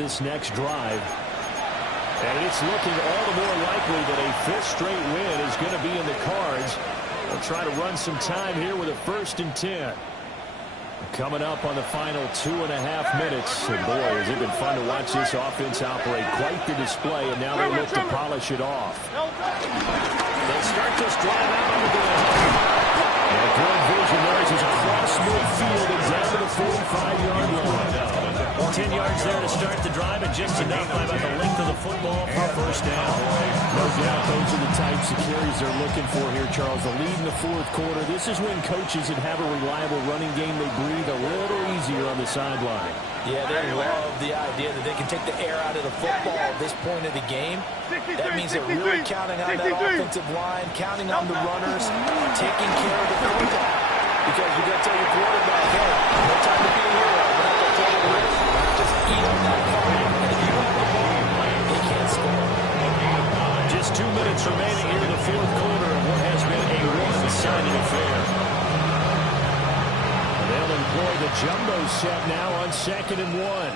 this next drive. And it's looking all the more likely that a fifth straight win is going to be in the cards. They'll try to run some time here with a 1st and 10. Coming up on the final 2.5 minutes. And boy, has it been fun to watch this offense operate. Quite the display, and now they look to polish it off. They'll start this drive out on the ground. And good vision there as he's across midfield and down to the 45-yard line. 10 yards there to start the drive, and just enough by about the length of the football for a first down. No doubt those are the types of carries they're looking for here, Charles. The lead in the 4th quarter. This is when coaches that have a reliable running game, they breathe a little easier on the sideline. Yeah, they love the idea that they can take the air out of the football at this point of the game. That means they're really counting on that offensive line, counting on the runners, taking care of the football. Because you got to tell your quarterback, hey, no time to be a hero. We're not going to throw the risk. Just eat on that clock. And if you have the ball, they can't score. Just 2 minutes remaining here in the 4th quarter of what has been a one-sided affair. They'll employ the jumbo set now on 2nd and 1.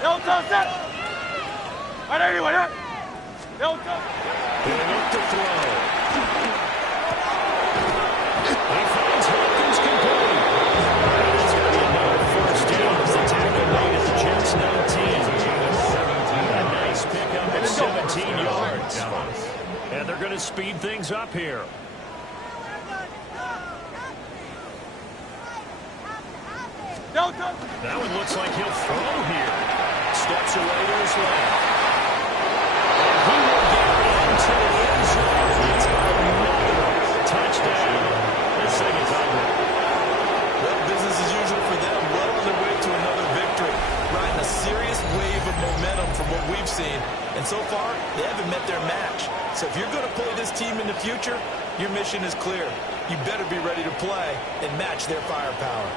They'll go set. Right anyway, they'll go. He'll look to throw. He finds Hopkins complete. It's going to be another first down as the tackle made at the Jets 19. A nice pickup of 17 yards. And they're going to speed things up here. That one looks like he'll throw here. Steps away to his left. And he will get into the end zone. It's another touchdown. This thing is ugly. Well, business as usual for them. Well on their way to another victory. Riding a serious wave of momentum from what we've seen. And so far, they haven't met their match. So if you're going to play this team in the future, your mission is clear. You better be ready to play and match their firepower.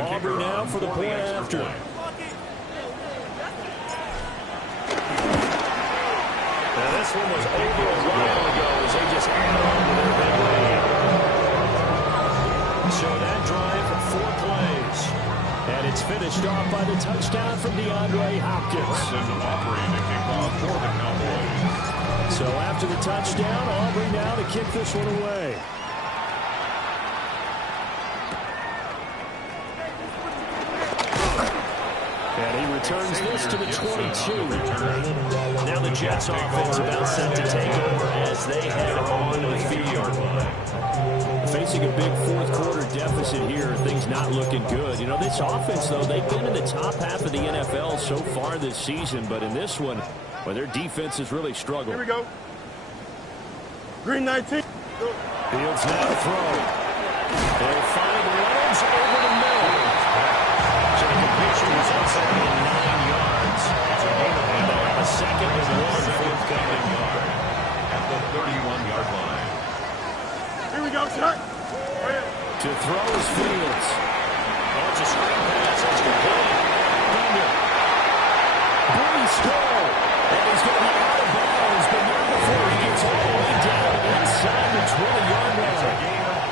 Aubrey now for the point after. Now this one was over a while ago as they just added on to their big lead. So that drive, 4 plays. And it's finished off by the touchdown from DeAndre Hopkins. So after the touchdown, Aubrey now to kick this one away. And he returns this to the 22. Now the Jets offense about set to take over as they head on the field. Facing a big 4th quarter deficit here, things not looking good. You know, this offense, though, they've been in the top half of the NFL so far this season. But in this one, well, their defense has really struggled. Here we go. Green 19. Fields now to throw. They'll find Reynolds over the middle. So the completion was outside in 9 yards. And they'll have a 2nd and 1 forthcoming at the 31-yard line. Here we go, sir. To throw is Fields. Oh, it's a screen pass. That's complete. Breeze score. And he's going to be out of bounds, but not before he gets all the way down inside the 20-yard line.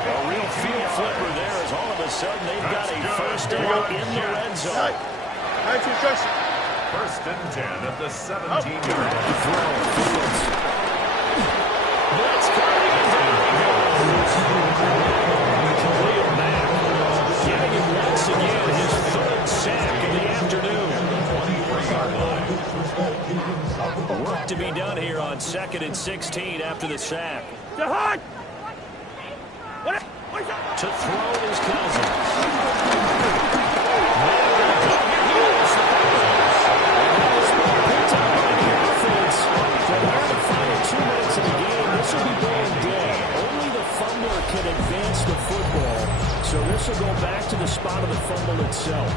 A real field flipper there as all of a sudden they've got a first down in the red zone. 19 touchdown. 1st and 10 at the 17-yard line. Throw. Fields. That's coming. Khalil Mack getting him once again his 3rd sack of the afternoon. 23-yard line. Work to be done here on 2nd and 16 after the sack. To throw his Cousins. This will be ball day. Only the fumbler can advance the football, so this will go back to the spot of the fumble itself.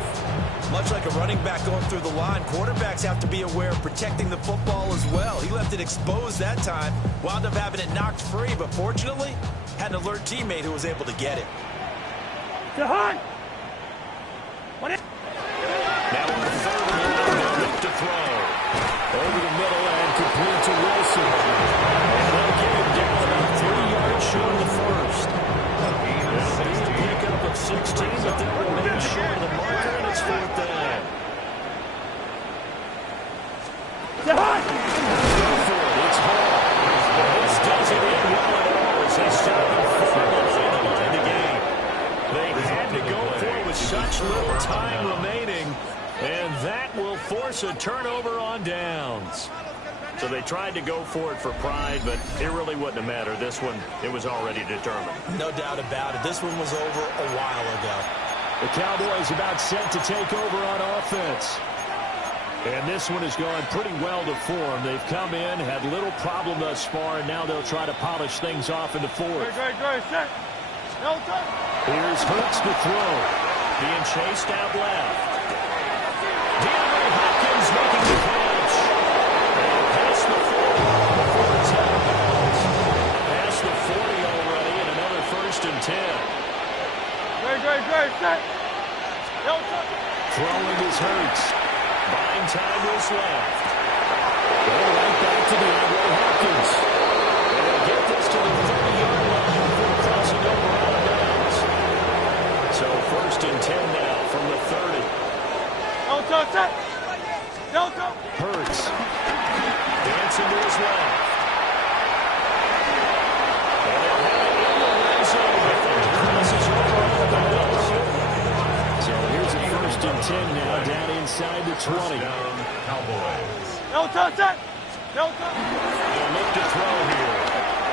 Much like a running back going through the line, quarterbacks have to be aware of protecting the football as well. He left it exposed that time, wound up having it knocked free, but fortunately, had an alert teammate who was able to get it. Now on the 3rd and 1, to throw. such little time remaining, and that will force a turnover on downs. So they tried to go for it for pride, but it really wouldn't have mattered. This one, it was already determined. No doubt about it. This one was over a while ago. The Cowboys about set to take over on offense. And this one has gone pretty well to form. They've come in, had little problem thus far, and now they'll try to polish things off in the fourth. Here's Hurts to throw. Being chased out left. DeAndre Hopkins making the catch. And past the 40 before it's out of bounds. Past the 40 already, and another 1st and 10. Throwing is Hurts. Buying time was left. Going right back to DeAndre Hopkins. And they'll get this to the 30-yard line before crossing over out of bounds. So 1st and 10 now from the 30. Hurts. Dancing to his left. And they'll have it in the red zone before he crosses over out of bounds. So here's a 1st and 10 now down inside the 20. Down, Cowboys. They'll look to throw here.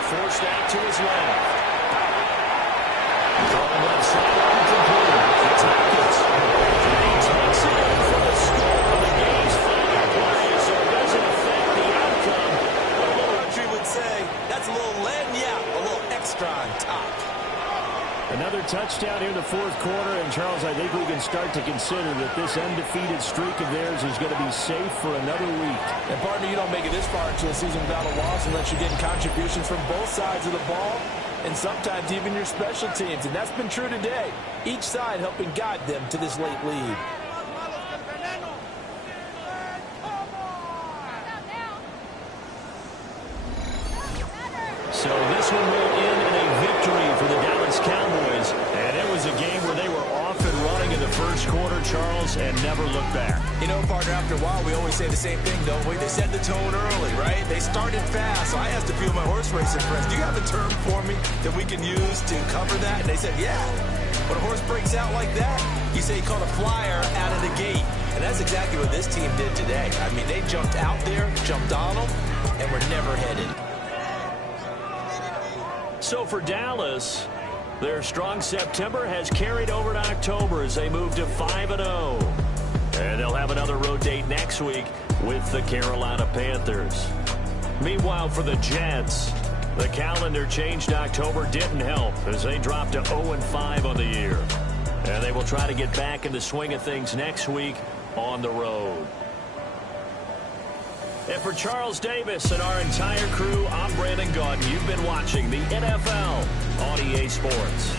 Forced out to his left. Throwing left sideline complete. It's Hopkins. And he takes it in for the score of the game's final play, so it doesn't affect the outcome. What a little country would say, that's a little a little extra on top. Another touchdown here in the 4th quarter, and Charles, I think we can start to consider that this undefeated streak of theirs is going to be safe for another week. And partner, you don't make it this far into a season without a loss unless you're getting contributions from both sides of the ball, and sometimes even your special teams, and that's been true today. Each side helping guide them to this late lead. So this one will end in a victory for the Dallas Cowboys. And it was a game where they were off and running in the 1st quarter, Charles, and never looked back. You know, partner, after a while, we always say the same thing, don't we? They set the tone early, right? They started fast. So I asked a few of my horse racing friends, do you have a term for me that we can use to cover that? And they said, yeah. When a horse breaks out like that, you say he caught a flyer out of the gate. And that's exactly what this team did today. I mean, they jumped out there, jumped on them, and were never headed. So for Dallas, their strong September has carried over to October as they move to 5-0. And they'll have another road date next week with the Carolina Panthers. Meanwhile, for the Jets, the calendar change to October didn't help as they dropped to 0-5 on the year. And they will try to get back in the swing of things next week on the road. And for Charles Davis and our entire crew, I'm Brandon Gaudin. You've been watching the NFL on EA Sports.